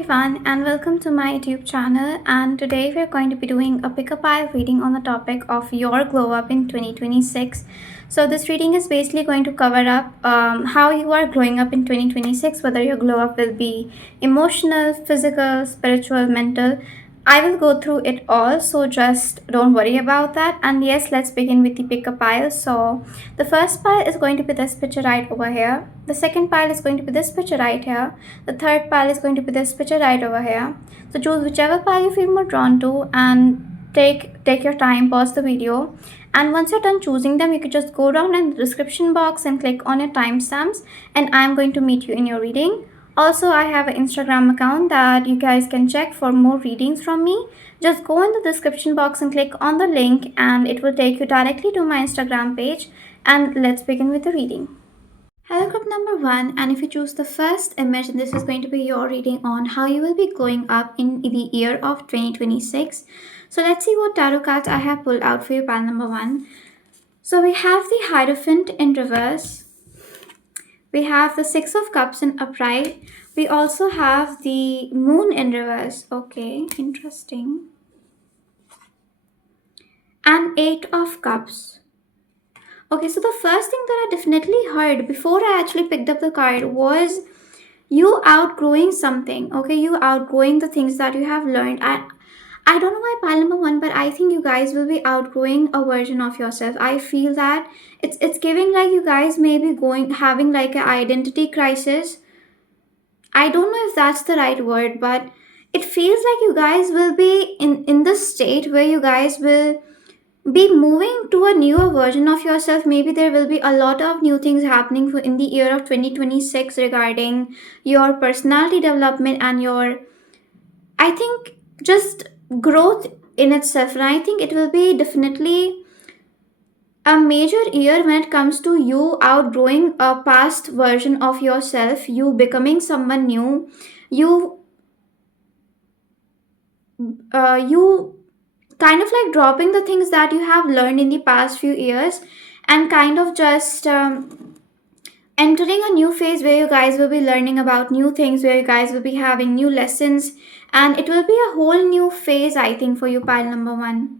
everyone and welcome to my YouTube channel, and today we're going to be doing a pick a pile reading on the topic of your glow up in 2026. So this reading is basically going to cover up how you are growing up in 2026, whether your glow up will be emotional, physical, spiritual, mental. I will go through it all, so just don't worry about that. And yes, let's begin with the pick a pile. So the first pile is going to be this picture right over here. The second pile is going to be this picture right here. The third pile is going to be this picture right over here. So choose whichever pile you feel more drawn to and take your time, pause the video. And once you're done choosing them, you can just go down in the description box and click on your timestamps, and I'm going to meet you in your reading. Also, I have an Instagram account that you guys can check for more readings from me. Just go in the description box and click on the link and it will take you directly to my Instagram page. And let's begin with the reading. Hello group number 1, and if you choose the first image, this is going to be your reading on how you will be growing up in the year of 2026. So let's see what tarot cards I have pulled out for you, pile number 1. So we have the Hierophant in reverse. We have the Six of Cups in upright. We also have the Moon in reverse. Okay, interesting. And Eight of Cups. Okay, so the first thing that I definitely heard before I actually picked up the card was you outgrowing something. Okay, you outgrowing the things that you have learned. I don't know why pile number 1, but I think you guys will be outgrowing a version of yourself. I feel that it's giving like you guys may be having like an identity crisis. I don't know if that's the right word, but it feels like you guys will be in this state where you guys will be moving to a newer version of yourself. Maybe there will be a lot of new things happening in the year of 2026 regarding your personality development and your, I think, just growth in itself. And I think it will be definitely a major year when it comes to you outgrowing a past version of yourself, you becoming someone new, you kind of like dropping the things that you have learned in the past few years and kind of just entering a new phase where you guys will be learning about new things, where you guys will be having new lessons, and it will be a whole new phase, I think, for you, pile number 1.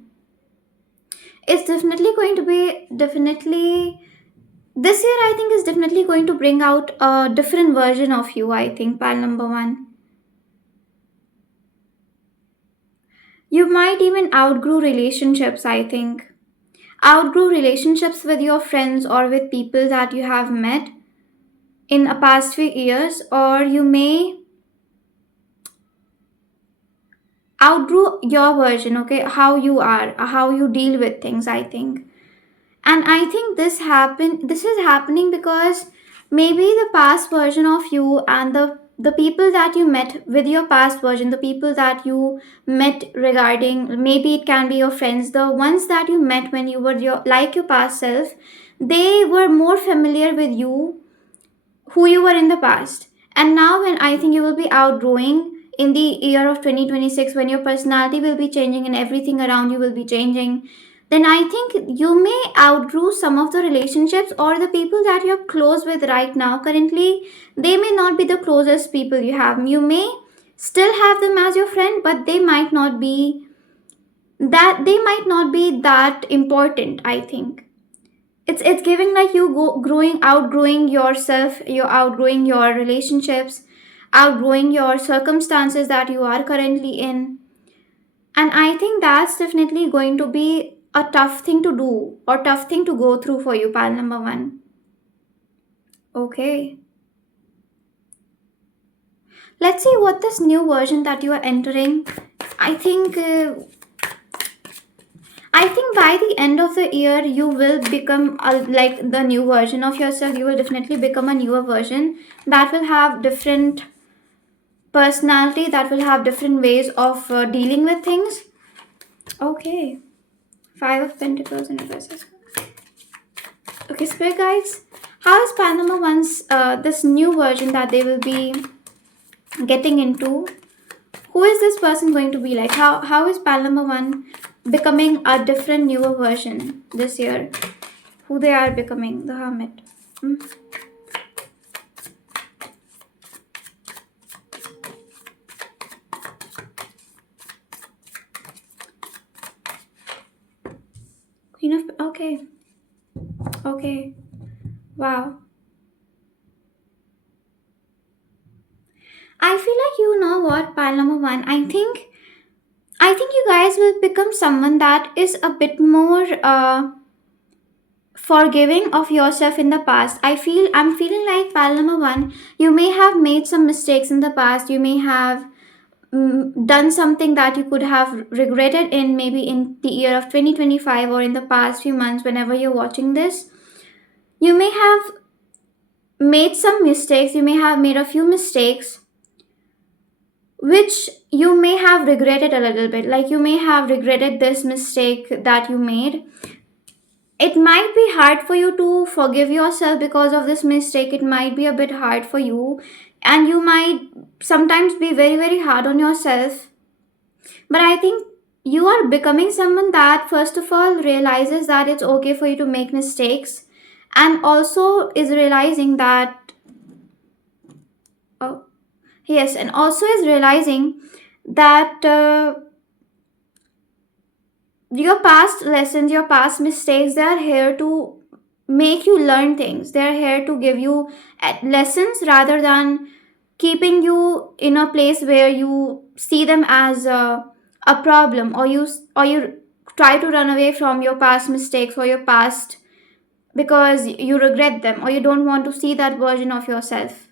It's definitely going to be this year, I think, is definitely going to bring out a different version of you, I think, pile number 1. You might even outgrow relationships, I think. Outgrow relationships with your friends or with people that you have met in a past few years, or you may outgrow your version, okay, how you are, how you deal with things, I think. And I think this is happening because maybe the past version of you and the people that you met with your past version, the people that you met regarding, maybe it can be your friends, the ones that you met when you were your past self, they were more familiar with you, who you were in the past. And now when I think you will be outgrowing in the year of 2026, when your personality will be changing and everything around you will be changing, then I think you may outgrow some of the relationships or the people that you're close with right now. Currently, they may not be the closest people you have. You may still have them as your friend, but they might not be that important, I think. It's giving like you outgrowing yourself, you're outgrowing your relationships, outgrowing your circumstances that you are currently in. And I think that's definitely going to be a tough thing to do or tough thing to go through for you, pal number 1. Okay. Let's see what this new version that you are entering. I think by the end of the year, you will become like the new version of yourself. You will definitely become a newer version that will have different personality, that will have different ways of dealing with things. Okay. 5 of Pentacles in reverse. Okay, Spirit Guides, how is Panama One's this new version that they will be getting into? Who is this person going to be like? How is Panama One becoming a different, newer version this year? Who they are becoming? The Hermit. Queen of, okay, okay, wow. I feel like, you know what, pile number one. I think you guys will become someone that is a bit more forgiving of yourself in the past. I'm feeling like pile number one. You may have made some mistakes in the past. You may have done something that you could have regretted in maybe in the year of 2025 or in the past few months. Whenever you're watching this, you may have made some mistakes. You may have made a few mistakes which you may have regretted a little bit. Like you may have regretted this mistake that you made. It might be hard for you to forgive yourself because of this mistake. It might be a bit hard for you, and you might sometimes be very, very hard on yourself. But I think you are becoming someone that, first of all, realizes that it's okay for you to make mistakes, and also is realizing that, oh, yes, and also is realizing that your past lessons, your past mistakes, they are here to make you learn things. They are here to give you lessons rather than keeping you in a place where you see them as a problem, or you try to run away from your past mistakes or your past because you regret them or you don't want to see that version of yourself.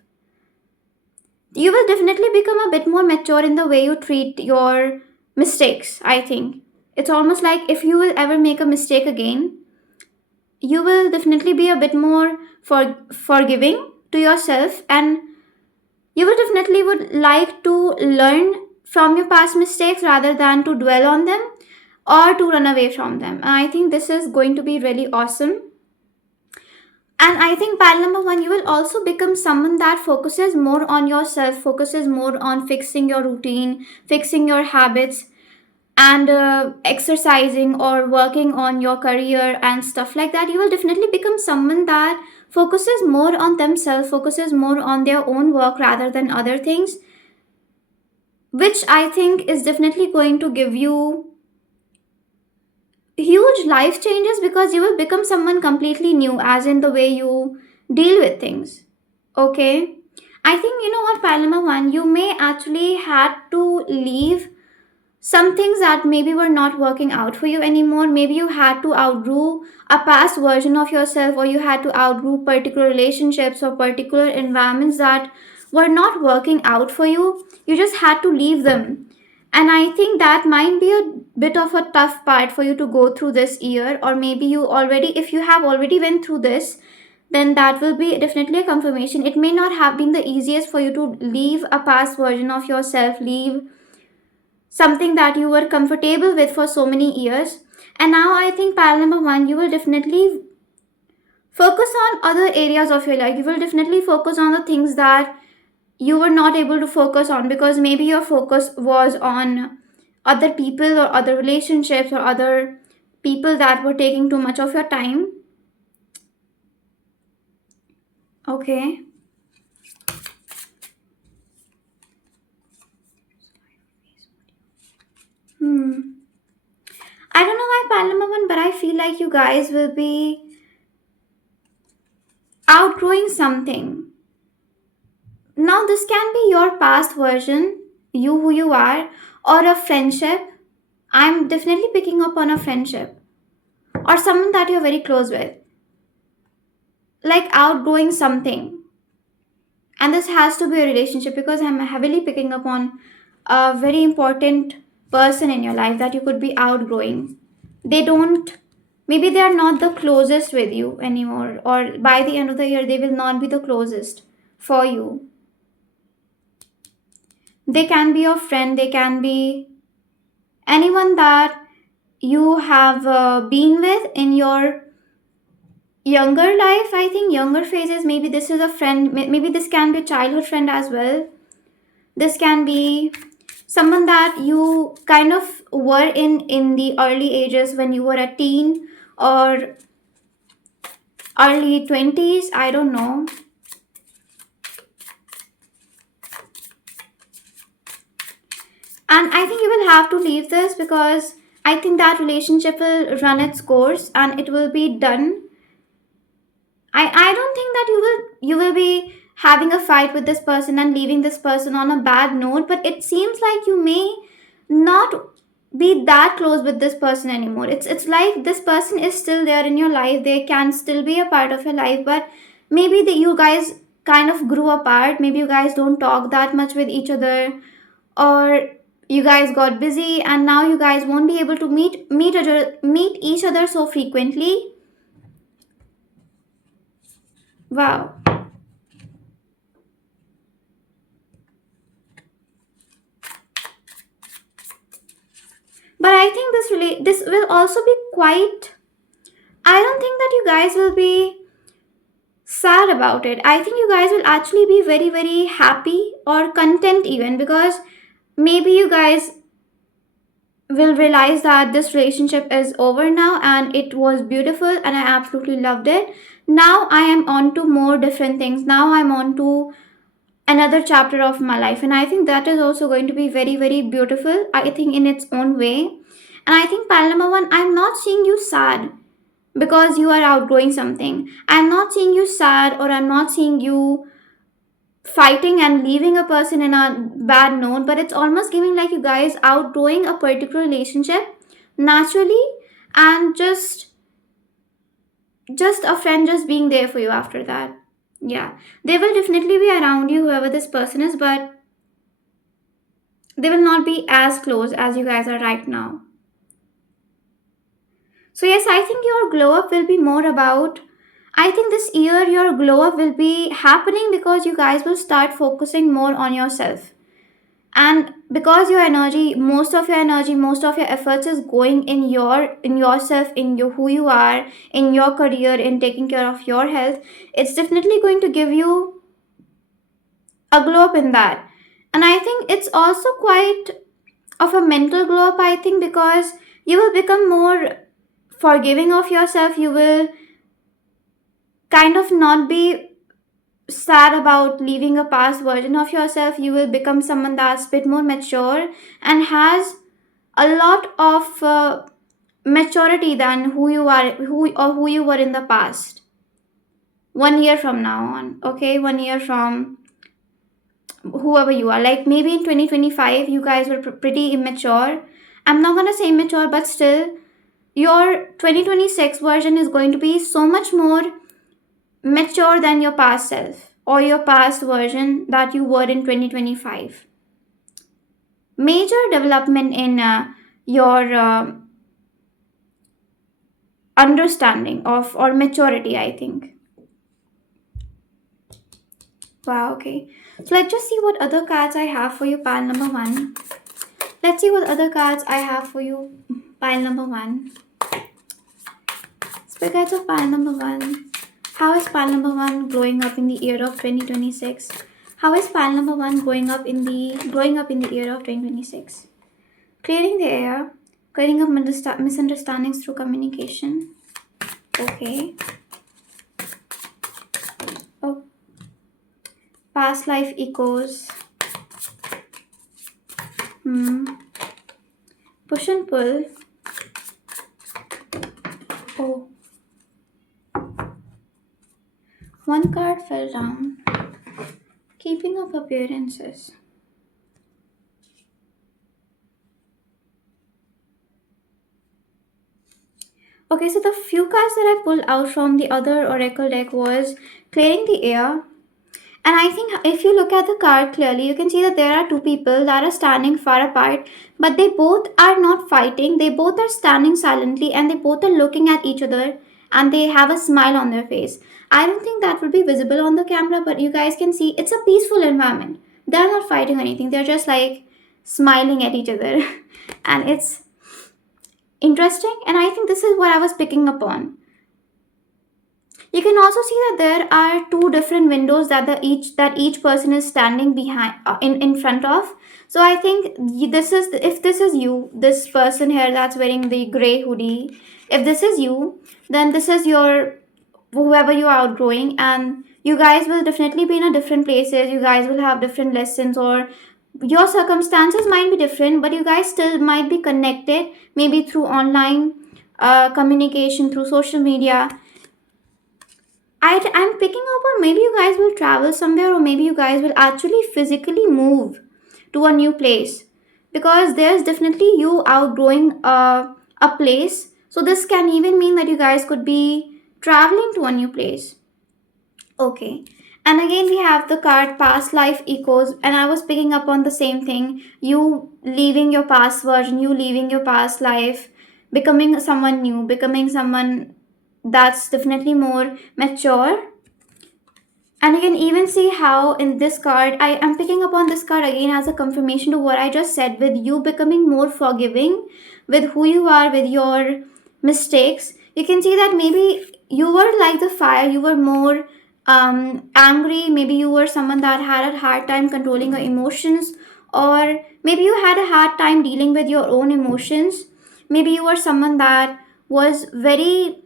You will definitely become a bit more mature in the way you treat your mistakes, I think. It's almost like if you will ever make a mistake again, you will definitely be a bit more forgiving to yourself, and you will definitely would like to learn from your past mistakes rather than to dwell on them or to run away from them. And I think this is going to be really awesome. And I think pile number one, you will also become someone that focuses more on yourself, focuses more on fixing your routine, fixing your habits, and exercising or working on your career and stuff like that. You will definitely become someone that focuses more on themselves, focuses more on their own work rather than other things, which I think is definitely going to give you huge life changes, because you will become someone completely new, as in the way you deal with things. Okay, I think, you know what, pile number one, you may actually had to leave some things that maybe were not working out for you anymore. Maybe you had to outgrow a past version of yourself, or you had to outgrow particular relationships or particular environments that were not working out for you. You just had to leave them. And I think that might be a bit of a tough part for you to go through this year, or maybe you already, if you have already went through this, then that will be definitely a confirmation. It may not have been the easiest for you to leave a past version of yourself, leave something that you were comfortable with for so many years. And now I think pile number one, you will definitely focus on other areas of your life. You will definitely focus on the things that you were not able to focus on because maybe your focus was on other people or other relationships or other people that were taking too much of your time. Okay. Hmm. I don't know why pile number one, but I feel like you guys will be outgrowing something. Now, this can be your past version, you who you are, or a friendship. I'm definitely picking up on a friendship or someone that you're very close with, like outgrowing something. And this has to be a relationship because I'm heavily picking up on a very important person in your life that you could be outgrowing. They don't, maybe they are not the closest with you anymore, or by the end of the year, they will not be the closest for you. They can be your friend, they can be anyone that you have been with in your younger life. I think younger phases, maybe this is a friend, maybe this can be a childhood friend as well. This can be someone that you kind of were in the early ages when you were a teen or early 20s, I don't know. And I think you will have to leave this because I think that relationship will run its course and it will be done. I don't think that you will be having a fight with this person and leaving this person on a bad note, but it seems like you may not be that close with this person anymore. It's like this person is still there in your life. They can still be a part of your life, but maybe you guys kind of grew apart. Maybe you guys don't talk that much with each other, or you guys got busy and now you guys won't be able to meet each other so frequently. Wow. But I think this will also be quite. I don't think that you guys will be sad about it. I think you guys will actually be very very happy or content even, because maybe you guys will realize that this relationship is over now and it was beautiful and I absolutely loved it. Now I am on to more different things. Now I'm on to another chapter of my life, and I think that is also going to be very very beautiful, I think, in its own way. And I think, pal number one, I'm not seeing you sad because you are outgrowing something. I'm not seeing you sad, or I'm not seeing you fighting and leaving a person in a bad note, but it's almost giving like you guys outgrowing a particular relationship naturally, and just a friend just being there for you after that. Yeah, they will definitely be around you, whoever this person is, but they will not be as close as you guys are right now. So, yes, I think your glow up will be more about. I think this year your glow up will be happening because you guys will start focusing more on yourself. And because your energy, most of your energy, most of your efforts is going in yourself, in your who you are, in your career, in taking care of your health, it's definitely going to give you a glow up in that. And I think it's also quite of a mental glow up, I think, because you will become more forgiving of yourself. You will kind of not be sad about leaving a past version of yourself. You will become someone that's a bit more mature and has a lot of maturity than who you were in the past. 1 year from now on, okay, 1 year from whoever you are. Like maybe in 2025, you guys were pretty immature. I'm not gonna say immature, but still, your 2026 version is going to be so much more mature than your past self or your past version that you were in 2025. Major development in your understanding of or maturity, I think. Wow, okay. So let's just see what other cards I have for you, pile number one. Let's see what other cards I have for you, pile number one. Spirits of pile number one. How is pile number one growing up in the year of 2026? How is pile number one growing up in the year of 2026? Clearing the air, clearing up misunderstandings through communication. Okay. Oh, past life echoes. Push and pull. Oh. One card fell down. Keeping up appearances. Okay, so the few cards that I pulled out from the other oracle deck was clearing the air. And I think if you look at the card clearly, you can see that there are two people that are standing far apart, but they both are not fighting. They both are standing silently and they both are looking at each other and they have a smile on their face. I don't think that will be visible on the camera, but you guys can see it's a peaceful environment. They're not fighting or anything, they're just like smiling at each other. And it's interesting, and I think this is what I was picking up on. You can also see that there are two different windows that each person is standing behind in front of. So I think this is, if this is you, this person here that's wearing the gray hoodie, if this is you, then this is your whoever you are outgrowing, and you guys will definitely be in a different places. You guys will have different lessons or Your circumstances might be different, but you guys still might be connected, maybe through online communication, through social media. I'm picking up on maybe you guys will travel somewhere, or maybe you guys will actually physically move to a new place, because there's definitely you outgrowing a place. So this can even mean that you guys could be traveling to a new place. Okay. And again, we have the card past life echoes, and I was picking up on the same thing. You leaving your past version, you leaving your past life, becoming someone new, becoming someone that's definitely more mature. And you can even see how in this card, I am picking up on this card again as a confirmation to what I just said, with you becoming more forgiving with who you are, with your mistakes. You can see that maybe you were like the fire, you were more angry, maybe you were someone that had a hard time controlling your emotions, or maybe you had a hard time dealing with your own emotions. Maybe you were someone that was very,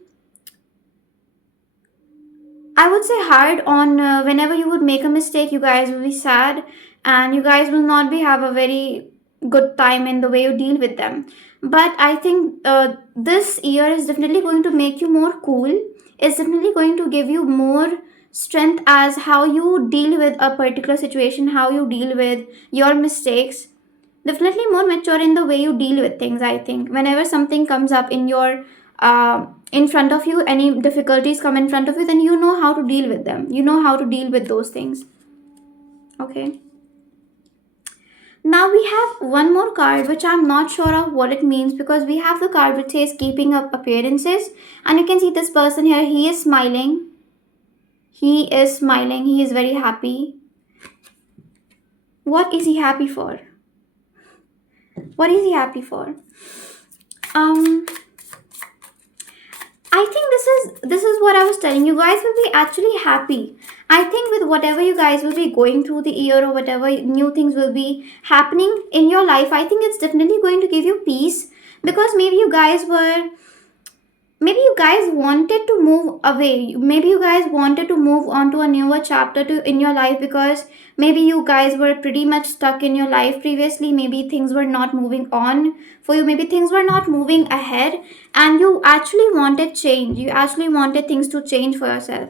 I would say, hard on whenever you would make a mistake, you guys will be sad, and you guys will not be have a very good time in the way you deal with them. But I think this year is definitely going to make you more cool. It's definitely going to give you more strength as how you deal with a particular situation, how you deal with your mistakes. Definitely more mature in the way you deal with things. I think whenever something comes up in your in front of you, any difficulties come in front of you, then you know how to deal with them, you know how to deal with those things. Okay. Now we have one more card which I'm not sure of what it means, because we have the card which says keeping up appearances, and you can see this person here, he is smiling, he is smiling, he is very happy. What is he happy for? What is he happy for? um I think this is what I was telling you. Guys will be actually happy. I think with whatever you guys will be going through the year, or whatever new things will be happening in your life, I think it's definitely going to give you peace, because maybe you guys wanted to move away, maybe you guys wanted to move on to a newer chapter to in your life, because maybe you guys were pretty much stuck in your life previously, maybe things were not moving on for you, maybe things were not moving ahead, and you actually wanted change, you actually wanted things to change for yourself.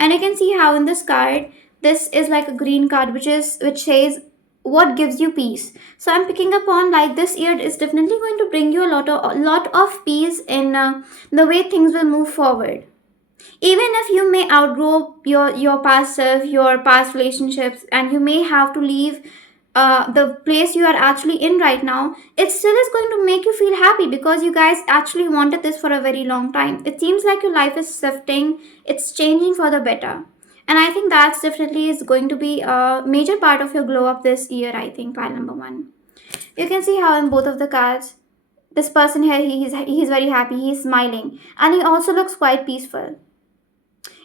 And you can see how in this card, this is like a green card which says what gives you peace. So I'm picking up on like this year is definitely going to bring you a lot of peace in the way things will move forward. Even if you may outgrow your past self, your past relationships, and you may have to leave the place you are actually in right now, it still is going to make you feel happy, because you guys actually wanted this for a very long time. It seems like your life is shifting, it's changing for the better. And I think that's definitely is going to be a major part of your glow up this year, I think, pile number one. You can see how in both of the cards, this person here, he's very happy, he's smiling, and he also looks quite peaceful.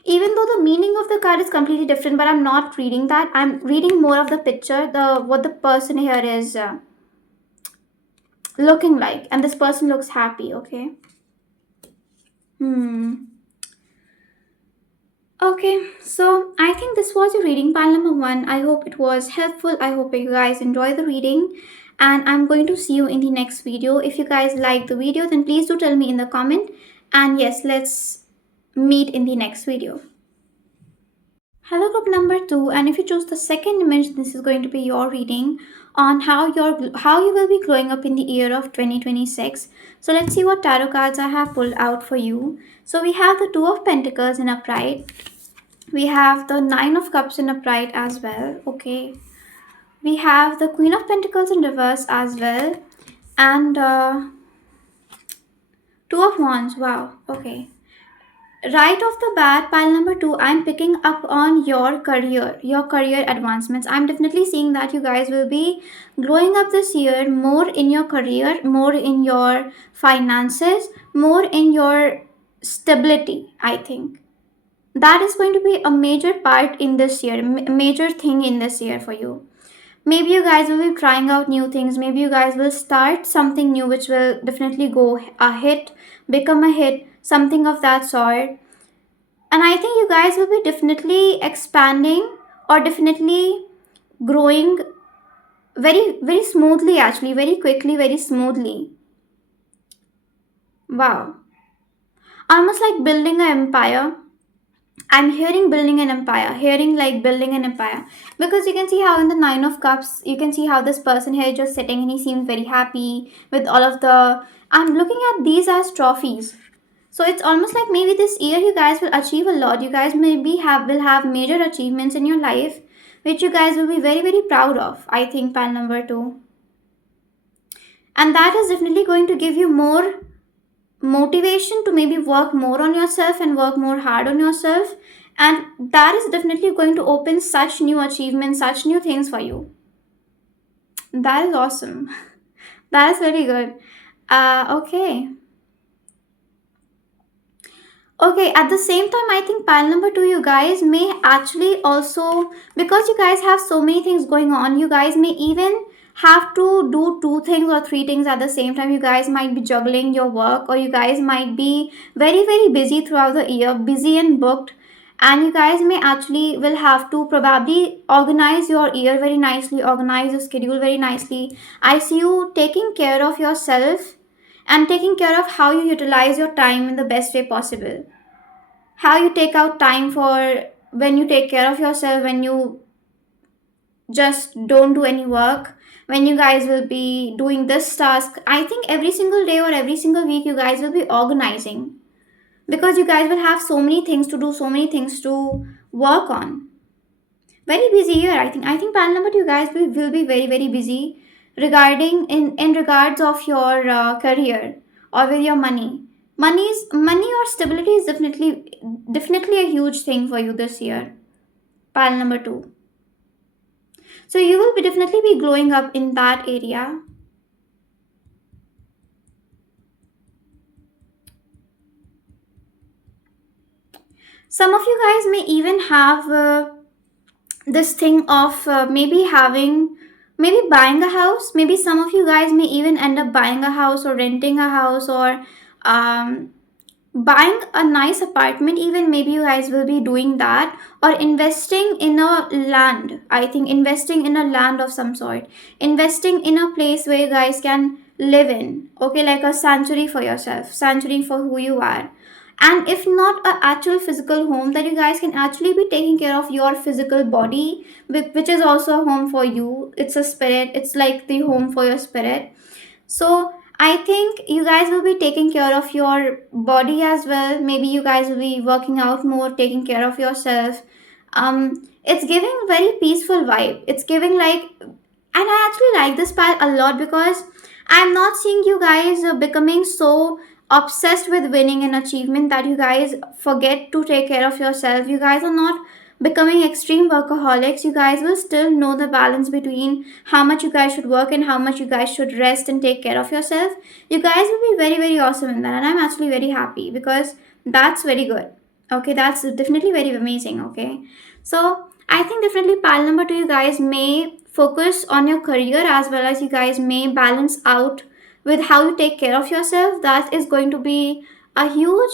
Even though the meaning of the card is completely different, but I'm not reading that, I'm reading more of the picture, the what the person here is looking like, and this person looks happy. Okay. Okay, so I think this was your reading pile number one. I hope it was helpful, I hope you guys enjoy the reading, and I'm going to see you in the next video. If you guys like the video, then please do tell me in the comment, and yes, let's meet in the next video. Hello group number 2, and if you choose the second image, this is going to be your reading on how you will be growing up in the year of 2026. So let's see what tarot cards I have pulled out for you. So we have the Two of Pentacles in upright. We have the Nine of Cups in upright as well. Okay. We have the Queen of Pentacles in reverse as well, and Two of Wands. Wow. Okay. Right off the bat, pile number 2, I'm picking up on your career advancements. I'm definitely seeing that you guys will be growing up this year more in your career, more in your finances, more in your stability. I think that is going to be a major part in this year, major thing in this year for you. Maybe you guys will be trying out new things, maybe you guys will start something new which will definitely go a hit, become a hit, something of that sort. And I think you guys will be definitely expanding, or definitely growing very, very smoothly, actually, very quickly, very smoothly. Wow. Almost like building an empire. I'm hearing building an empire, hearing like building an empire. Because you can see how in the Nine of Cups, you can see how this person here is just sitting and he seems very happy with all of the. I'm looking at these as trophies. So it's almost like maybe this year you guys will achieve a lot. You guys maybe will have major achievements in your life, which you guys will be very, very proud of. I think pile number two. And that is definitely going to give you more motivation to maybe work more on yourself and work more hard on yourself, and that is definitely going to open such new achievements, such new things for you. That is awesome. That is very good. Okay. Okay, at the same time, I think pile number two, you guys may actually also, because you guys have so many things going on, you guys may even have to do two things or three things at the same time. You guys might be juggling your work, or you guys might be very, very busy throughout the year, busy and booked. And you guys may actually will have to probably organize your year very nicely, organize your schedule very nicely. I see you taking care of yourself and taking care of how you utilize your time in the best way possible, how you take out time for when you take care of yourself, when you just don't do any work, when you guys will be doing this task. I think every single day or every single week you guys will be organizing, because you guys will have so many things to do, so many things to work on. Very busy year, I think panel number two, you guys will be very, very busy regarding in regards of your career or with your money. Money or stability is definitely a huge thing for you this year, pile number two. So you will be definitely be glowing up in that area. Some of you guys may even have this thing of maybe buying a house. Maybe some of you guys may even end up buying a house or renting a house, or um, buying a nice apartment. Even maybe you guys will be doing that, or investing in a land. I think investing in a land of some sort, investing in a place where you guys can live in, okay, like a sanctuary for yourself, sanctuary for who you are. And if not a actual physical home, that you guys can actually be taking care of your physical body, which is also a home for you. It's a spirit, it's like the home for your spirit. So I think you guys will be taking care of your body as well. Maybe you guys will be working out more, taking care of yourself. It's giving very peaceful vibe. It's giving like, and I actually like this part a lot, because I'm not seeing you guys becoming so obsessed with winning and achievement that you guys forget to take care of yourself. You guys are not becoming extreme workaholics. You guys will still know the balance between how much you guys should work and how much you guys should rest and take care of yourself. You guys will be very, very awesome in that, and I'm actually very happy, because that's very good. Okay, that's definitely very amazing. Okay, so I think definitely pile number two, you guys may focus on your career, as well as you guys may balance out with how you take care of yourself. That is going to be a huge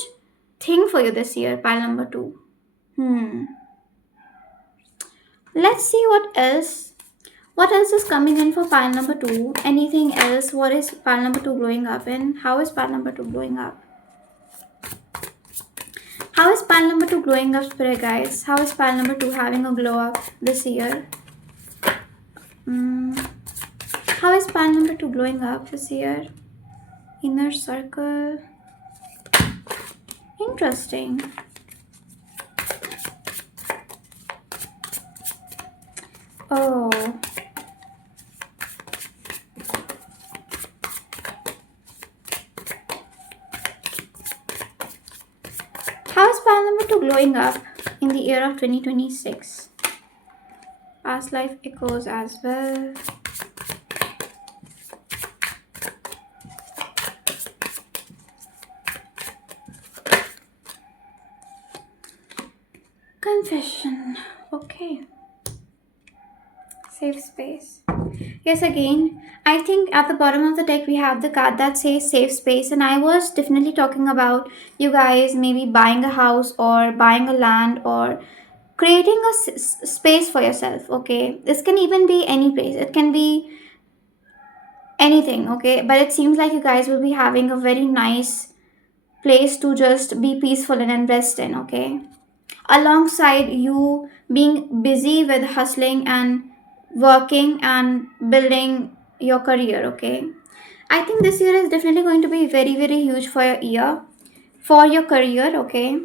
thing for you this year, pile number two. Hmm. Let's see what else. What else is coming in for pile number two? Anything else? What is pile number two growing up in? How is pile number two growing up? How is pile number two glowing up, spirit guys? How is pile number two having a glow up this year? Hmm. How is pile number two glowing up this year? Inner circle. Interesting. Oh. How is pile number two glowing up in the year of 2026? Past life echoes as well. Confession. Okay. Safe space. Yes, again, I think at the bottom of the deck we have the card that says safe space, and I was definitely talking about you guys maybe buying a house or buying a land, or creating a space for yourself. Okay, this can even be any place, it can be anything. Okay, but it seems like you guys will be having a very nice place to just be peaceful in and rest in. Okay, alongside you being busy with hustling and working and building your career. Okay, I think this year is definitely going to be very, very huge for your year, for your career. Okay,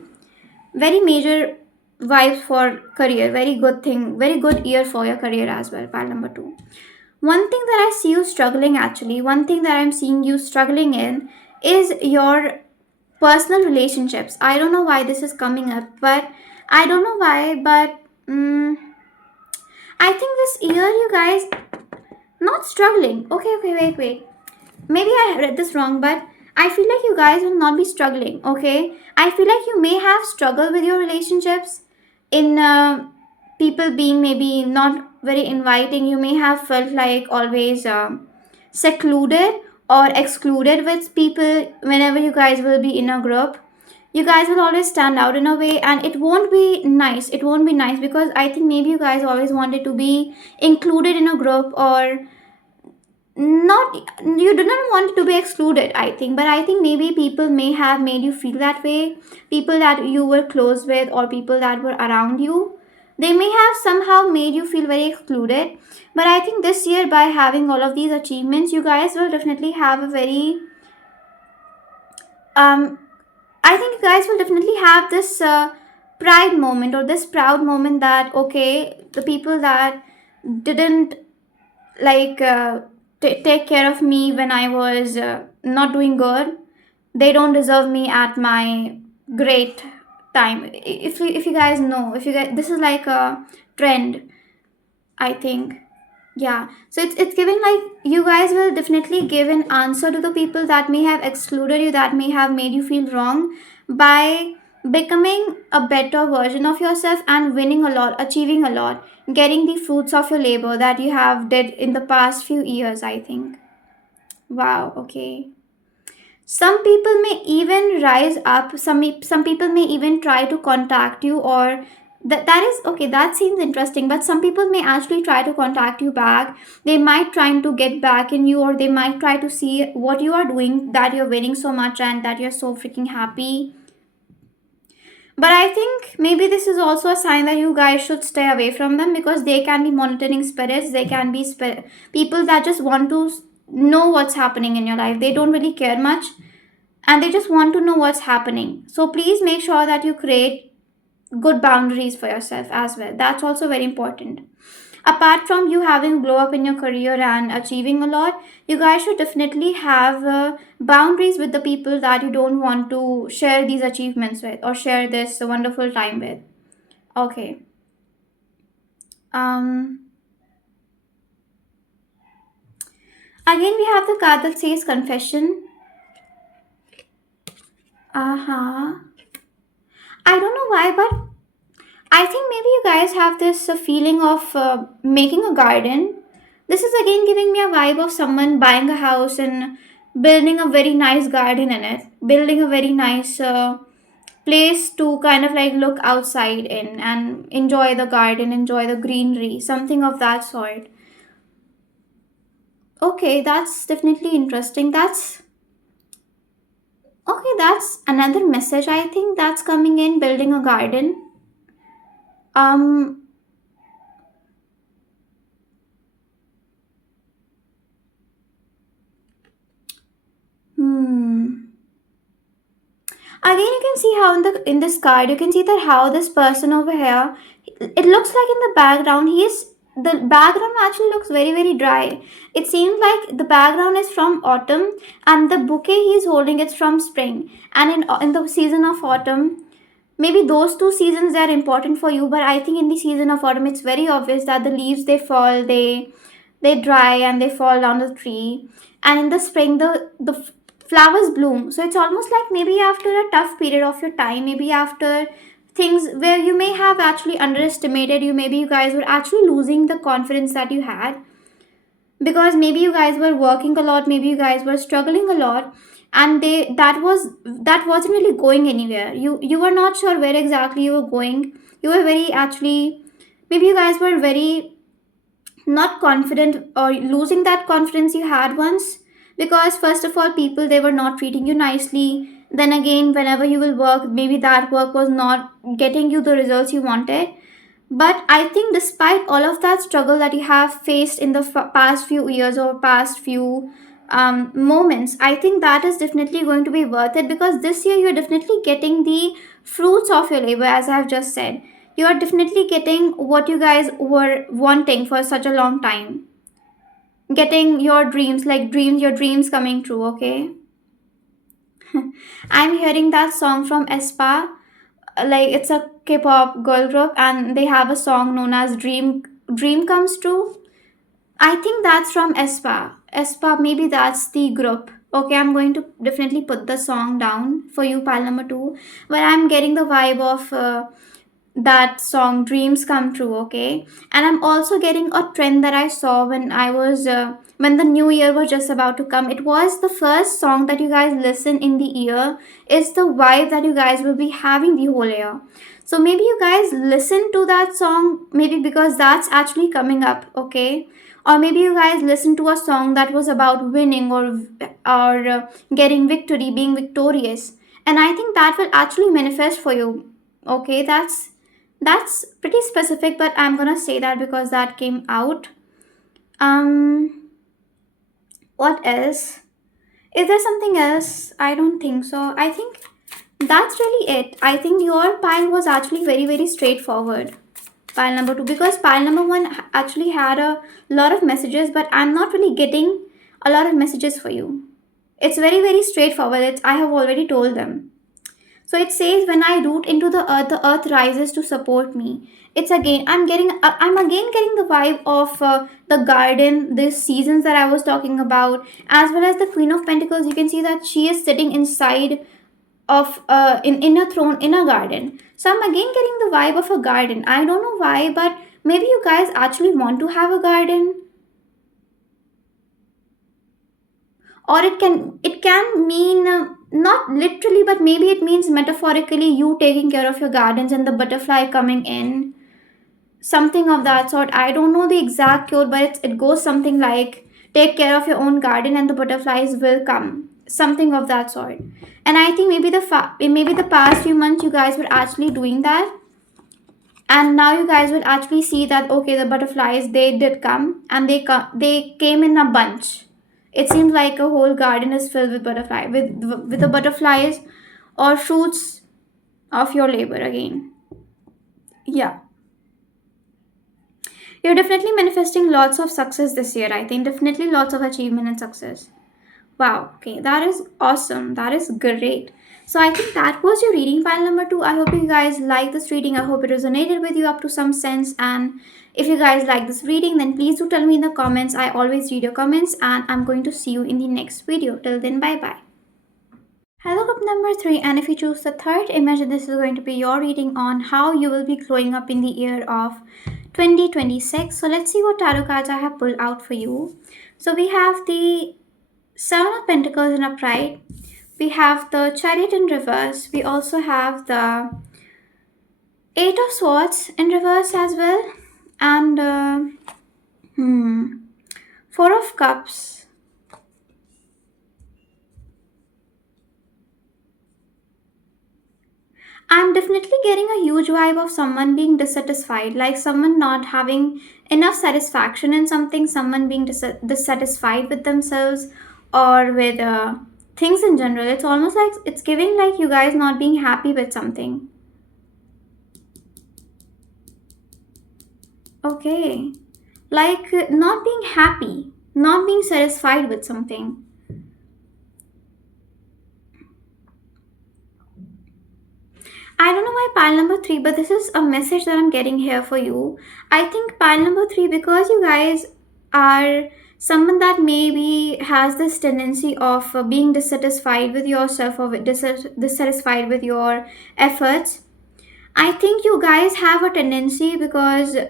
very major vibes for career, very good thing, very good year for your career as well. Pile number two, one thing that I see you struggling, actually one thing that I'm seeing you struggling in is your personal relationships. I don't know why this is coming up, but I don't know why, but I think this year you guys not struggling. Okay, okay, wait. Maybe I read this wrong, but I feel like you guys will not be struggling. Okay, I feel like you may have struggled with your relationships in people being maybe not very inviting. You may have felt like always secluded or excluded with people whenever you guys will be in a group. You guys will always stand out in a way, and it won't be nice. It won't be nice because I think maybe you guys always wanted to be included in a group, or not, you didn't want to be excluded, I think. But I think maybe people may have made you feel that way. People that you were close with or people that were around you, they may have somehow made you feel very excluded. But I think this year, by having all of these achievements, you guys will definitely have a very um I think you guys will definitely have this pride moment, or this proud moment, that okay, the people that didn't like take care of me when I was not doing good, they don't deserve me at my great time. If you guys know, if you guys, this is like a trend, I think. Yeah, so it's giving like you guys will definitely give an answer to the people that may have excluded you, that may have made you feel wrong, by becoming a better version of yourself and winning a lot, achieving a lot, getting the fruits of your labor that you have did in the past few years, I think. Wow, okay. Some people may even rise up, some people may even try to contact you, or that is okay, that seems interesting. But some people may actually try to contact you back. They might trying to get back in you, or they might try to see what you are doing, that you're winning so much and that you're so freaking happy. But I think maybe this is also a sign that you guys should stay away from them, because they can be monitoring spirits. They can be people that just want to know what's happening in your life. They don't really care much, and they just want to know what's happening. So please make sure that you create good boundaries for yourself as well. That's also very important. Apart from you having glow up in your career and achieving a lot, you guys should definitely have boundaries with the people that you don't want to share these achievements with, or share this wonderful time with. Okay. Um. Again, we have the card that says confession. Uh huh. I don't know why, but I think maybe you guys have this feeling of making a garden. This is again giving me a vibe of someone buying a house and building a very nice garden in it, building a very nice place to kind of like look outside in and enjoy the garden, enjoy the greenery, something of that sort. Okay, that's definitely interesting. That's okay, that's another message I think that's coming in, building a garden. Um, hmm. Again, you can see how in this card you can see that how this person over here, it looks like in the background he is, the background actually looks very, very dry. It seems like the background is from autumn, and the bouquet he is holding is from spring. And in the season of autumn, maybe those two seasons, they are important for you, but I think in the season of autumn it's very obvious that the leaves, they fall, they dry and they fall down the tree. And in the spring, the flowers bloom. So it's almost like maybe after a tough period of your time, maybe after things where you may have actually underestimated, you maybe you guys were actually losing the confidence that you had, because maybe you guys were working a lot, maybe you guys were struggling a lot, and that wasn't really going anywhere. You were not sure where exactly you were going. You were very actually, maybe you guys were very not confident or losing that confidence you had once, because first of all people they were not treating you nicely. Then again, whenever you will work, maybe that work was not getting you the results you wanted. But I think despite all of that struggle that you have faced in the past few years or past few moments, I think that is definitely going to be worth it, because this year you're definitely getting the fruits of your labor, as I've just said. You are definitely getting what you guys were wanting for such a long time. Getting your dreams, like dreams, your dreams coming true, okay? I'm hearing that song from Espa, like it's a K-pop girl group, and they have a song known as Dream Comes True. I think that's from Espa. Espa, maybe that's the group. Okay, I'm going to definitely put the song down for you, pile number two. But I'm getting the vibe of that song, Dreams Come True, okay? And I'm also getting a trend that I saw when when the new year was just about to come. It was the first song that you guys listen in the year, is the vibe that you guys will be having the whole year. So maybe you guys listen to that song, maybe because that's actually coming up, okay? Or maybe you guys listen to a song that was about winning or getting victory, being victorious, and I think that will actually manifest for you. Okay, that's pretty specific, but I'm gonna say that because that came out. Um, what else? Is there something else? I don't think so. I think that's really it. I think your pile was actually very, very straightforward. Pile number two, because pile number one actually had a lot of messages, but I'm not really getting a lot of messages for you. It's very, very straightforward. I have already told them. So it says, when I root into the earth rises to support me. I'm again getting the vibe of the garden, the seasons that I was talking about, as well as the Queen of Pentacles. You can see that she is sitting inside of in a throne in a garden. So I'm again getting the vibe of a garden. I don't know why, but maybe you guys actually want to have a garden, or it can mean not literally, but maybe it means metaphorically, you taking care of your gardens and the butterfly coming in, something of that sort. I don't know the exact quote, but it goes something like, take care of your own garden and the butterflies will come, something of that sort. And I think maybe maybe the past few months you guys were actually doing that, and now you guys will actually see that, okay, the butterflies, they did come, and they came in a bunch. It seems like a whole garden is filled with with the butterflies or fruits of your labor again. Yeah, you're definitely manifesting lots of success this year. I think definitely lots of achievement and success. Wow, okay, that is awesome. That is great. So I think that was your reading pile number two. I hope you guys like this reading. I hope it resonated with you up to some sense. And if you guys like this reading, then please do tell me in the comments. I always read your comments, and I'm going to see you in the next video. Till then, bye bye. Hello, group number three. And if you choose the third image, this is going to be your reading on how you will be glowing up in the year of 2026. So let's see what tarot cards I have pulled out for you. So we have the Seven of Pentacles in upright. We have the Chariot in reverse. We also have the Eight of Swords in reverse as well. And Four of Cups. I'm definitely getting a huge vibe of someone being dissatisfied, like someone not having enough satisfaction in something, someone being dissatisfied with themselves or with things in general. It's almost like it's giving like you guys not being happy with something. Okay. Like not being happy, not being satisfied with something. I don't know why pile number three, but this is a message that I'm getting here for you. I think pile number three, because you guys are someone that maybe has this tendency of being dissatisfied with yourself or dissatisfied with your efforts. I think you guys have a tendency because you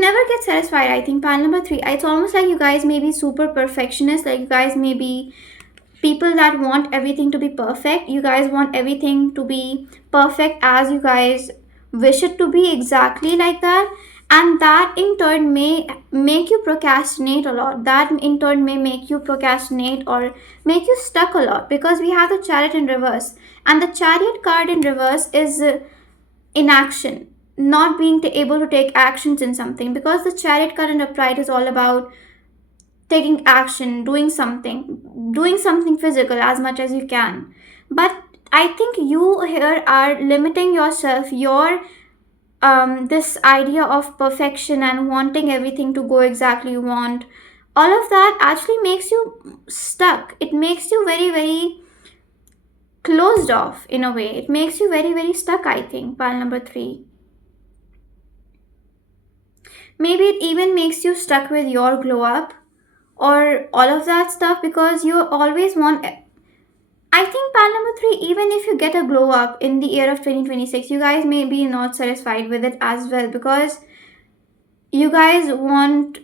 never get satisfied. I think pile number three, it's almost like you guys may be super perfectionist, like you guys may be people that want everything to be perfect. You guys want everything to be perfect as you guys wish it to be, exactly like that. And that in turn may make you procrastinate a lot. That in turn may make you procrastinate or make you stuck a lot, because we have the chariot in reverse. And the chariot card in reverse is inaction, not being able to take actions in something, because the chariot card in upright is all about taking action, doing something physical as much as you can. But I think you here are limiting yourself, your this idea of perfection and wanting everything to go exactly you want. All of that actually makes you stuck. It makes you very, very closed off in a way. It makes you very, very stuck, I think, pile number three. Maybe it even makes you stuck with your glow up or all of that stuff, because you always want. I think pile number three, even if you get a glow up in the year of 2026, you guys may be not satisfied with it as well, because you guys always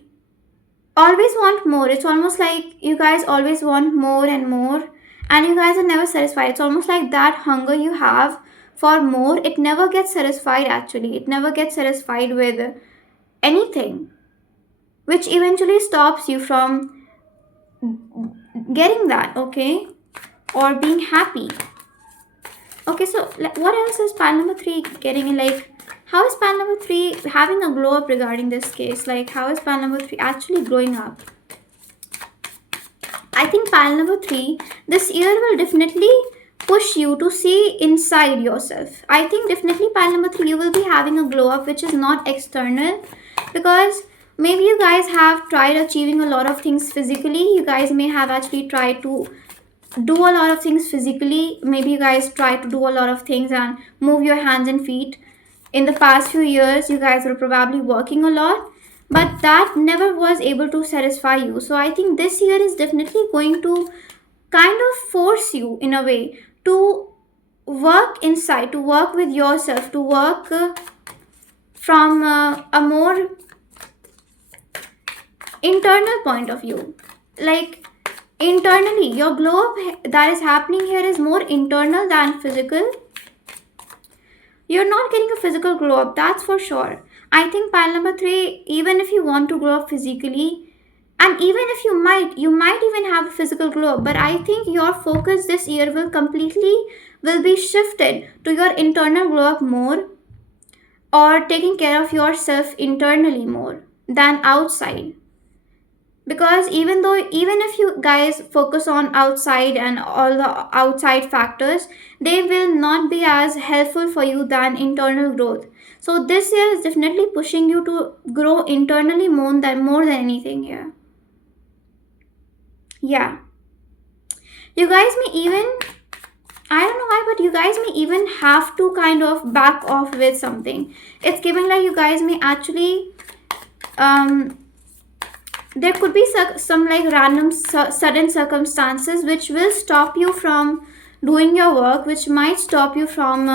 want more. It's almost like you guys always want more and more, and you guys are never satisfied. It's almost like that hunger you have for more, it never gets satisfied actually. It never gets satisfied with anything, which eventually stops you from getting that, okay? Or being happy. Okay, so what else is pile number three getting in? Like, how is pile number three having a glow up regarding this case? Like, how is pile number three actually growing up? I think pile number three, this year will definitely push you to see inside yourself. I think definitely pile number three, you will be having a glow up which is not external, because maybe you guys have tried achieving a lot of things physically. You guys may have actually tried to do a lot of things physically. Maybe you guys try to do a lot of things and move your hands and feet. In the past few years, you guys were probably working a lot, but that never was able to satisfy you. So I think this year is definitely going to kind of force you in a way to work inside, to work with yourself, to work from a more internal point of view. Like, internally, your glow up that is happening here is more internal than physical. You're not getting a physical glow up, that's for sure. I think pile number three, even if you want to grow up physically, and even if you might even have a physical glow up, but I think your focus this year will be shifted to your internal glow up more, or taking care of yourself internally more than outside. Because even if you guys focus on outside and all the outside factors, they will not be as helpful for you than internal growth. So this year is definitely pushing you to grow internally more than anything here. Yeah, you guys may even, I don't know why, but you guys may even have to kind of back off with something. It's giving like you guys may actually there could be some like random sudden circumstances which will stop you from doing your work, which might stop you from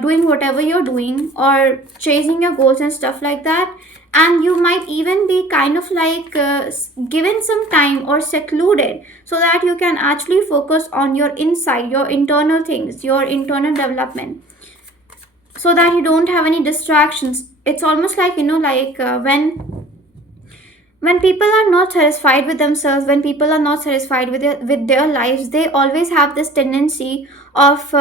doing whatever you're doing or chasing your goals and stuff like that. And you might even be kind of like given some time or secluded, so that you can actually focus on your inside, your internal things, your internal development, so that you don't have any distractions. It's almost like, like when people are not satisfied with themselves, when people are not satisfied with their lives, they always have this tendency of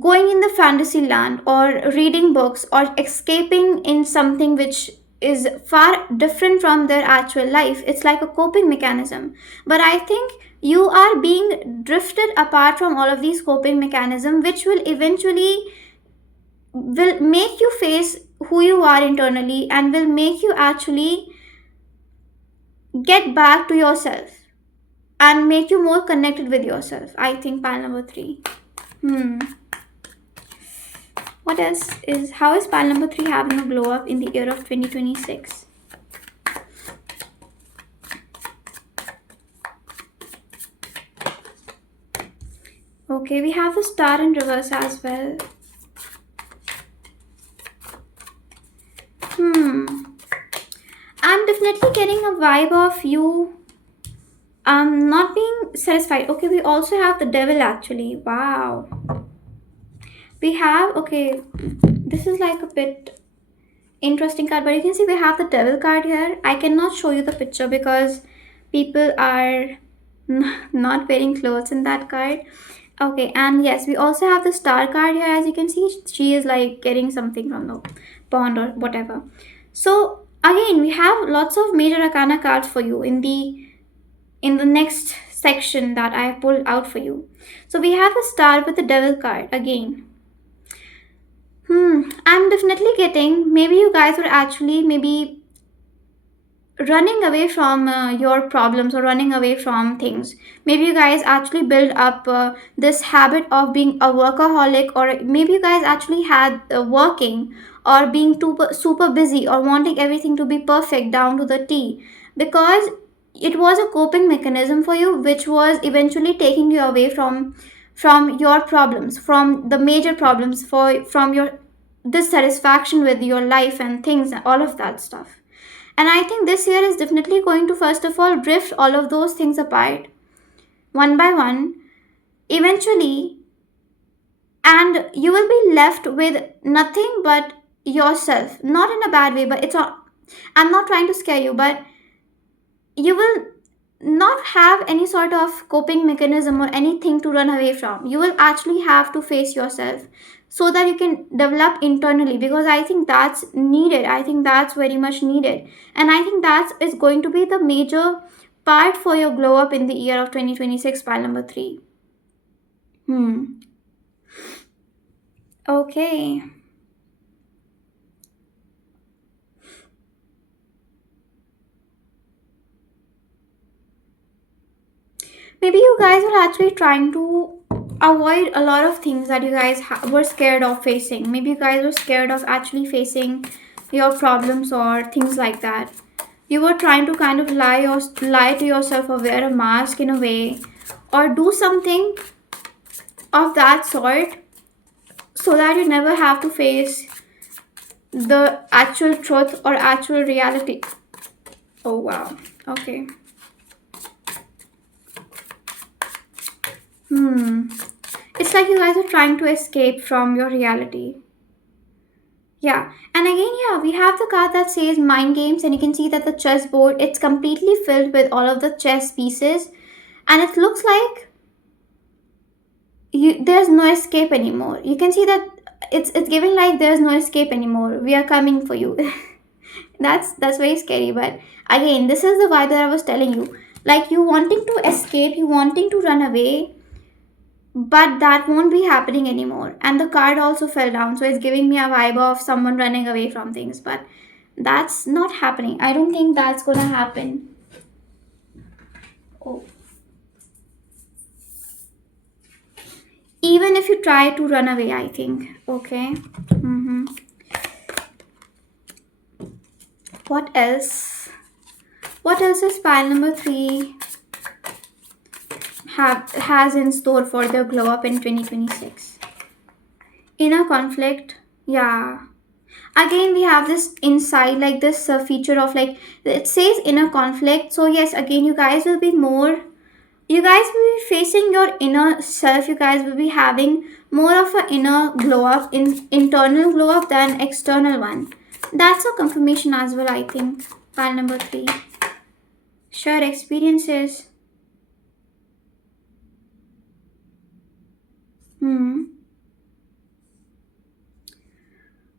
going in the fantasy land or reading books or escaping in something which is far different from their actual life. It's like a coping mechanism. But I think you are being drifted apart from all of these coping mechanisms, which will make you face who you are internally and will make you actually get back to yourself and make you more connected with yourself. I think pile number three. What else is, how is pile number three having a glow up in the year of 2026? Okay, we have the star in reverse as well. I'm definitely getting a vibe of you Not being satisfied. Okay, we also have the devil actually. Wow. We have, okay, this is like a bit interesting card, but you can see we have the devil card here. I cannot show you the picture because people are not wearing clothes in that card. Okay, and yes, we also have the star card here. As you can see, she is like getting something from the pond or whatever. So again, we have lots of major arcana cards for you in the next section that I have pulled out for you. So we have a star with the devil card again. I'm definitely getting, maybe you guys were actually maybe running away from your problems or running away from things. Maybe you guys actually build up this habit of being a workaholic, or maybe you guys actually had working or being super busy or wanting everything to be perfect down to the T, because it was a coping mechanism for you, which was eventually taking you away from your problems, from the major problems, from your dissatisfaction with your life and things and all of that stuff. And I think this year is definitely going to, first of all, drift all of those things apart one by one, eventually, and you will be left with nothing but yourself. Not in a bad way, but I'm not trying to scare you, but you will not have any sort of coping mechanism or anything to run away from. You will actually have to face yourself so that you can develop internally, because I think that's needed. I think that's very much needed. And I think that is going to be the major part for your glow up in the year of 2026, pile number 3. Okay. Maybe you guys were actually trying to avoid a lot of things that you guys were scared of facing. Maybe you guys were scared of actually facing your problems or things like that. You were trying to kind of lie to yourself, or wear a mask in a way, or do something of that sort, so that you never have to face the actual truth or actual reality. Oh wow. Okay. It's like you guys are trying to escape from your reality. Yeah, and again, yeah, we have the card that says mind games, and you can see that the chessboard, it's completely filled with all of the chess pieces, and it looks like there's no escape anymore. You can see that it's giving like there's no escape anymore. We are coming for you. That's very scary, but again, this is the vibe that I was telling you. Like, you wanting to escape, you wanting to run away, but that won't be happening anymore. And the card also fell down, so it's giving me a vibe of someone running away from things, but that's not happening. I don't think that's gonna happen. Oh. Even if you try to run away, I think. Okay. What else? What else is pile number 3 has in store for the glow up in 2026? Inner conflict. Yeah. Again, we have this inside, like this feature of, like, it says inner conflict. So yes, again, you guys will be facing your inner self. You guys will be having more of an inner glow up, internal glow up, than external one. That's a confirmation as well, I think. Pile number 3. Shared experiences.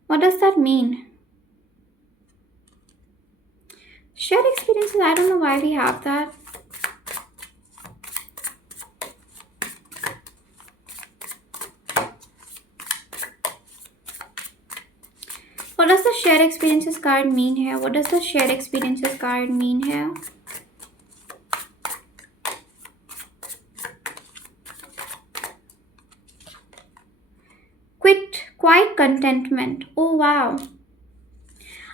What does that mean? Shared experiences, I don't know why we have that. What does the shared experiences card mean here? What does the shared experiences card mean here? Quiet contentment. Oh wow.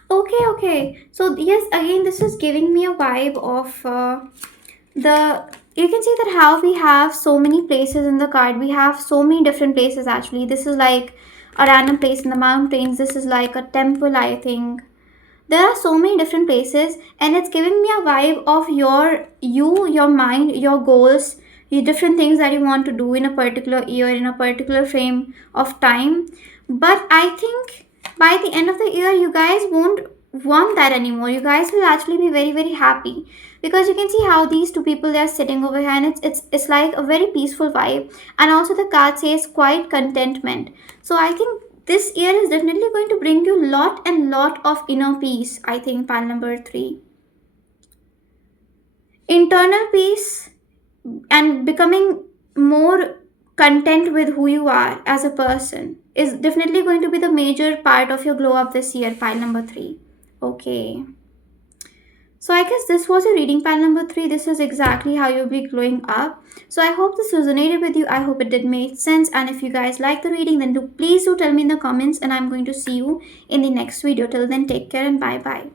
Okay. So yes, again, this is giving me a vibe of the. You can see that how we have so many places in the card. We have so many different places actually. This is like a random place in the mountains. This is like a temple, I think. There are so many different places, and it's giving me a vibe of your mind, your goals, your different things that you want to do in a particular year, in a particular frame of time. But I think by the end of the year, you guys won't want that anymore. You guys will actually be very, very happy, because you can see how these two people, they are sitting over here, and it's like a very peaceful vibe. And also the card says quiet contentment. So I think this year is definitely going to bring you lot of inner peace. I think pile number 3, internal peace, and becoming more content with who you are as a person is definitely going to be the major part of your glow up this year, pile number 3. Okay, so I guess this was your reading, pile number 3. This is exactly how you'll be glowing up. So I hope this resonated with you. I hope it did make sense. And if you guys like the reading, then please do tell me in the comments, and I'm going to see you in the next video. Till then, take care and bye bye.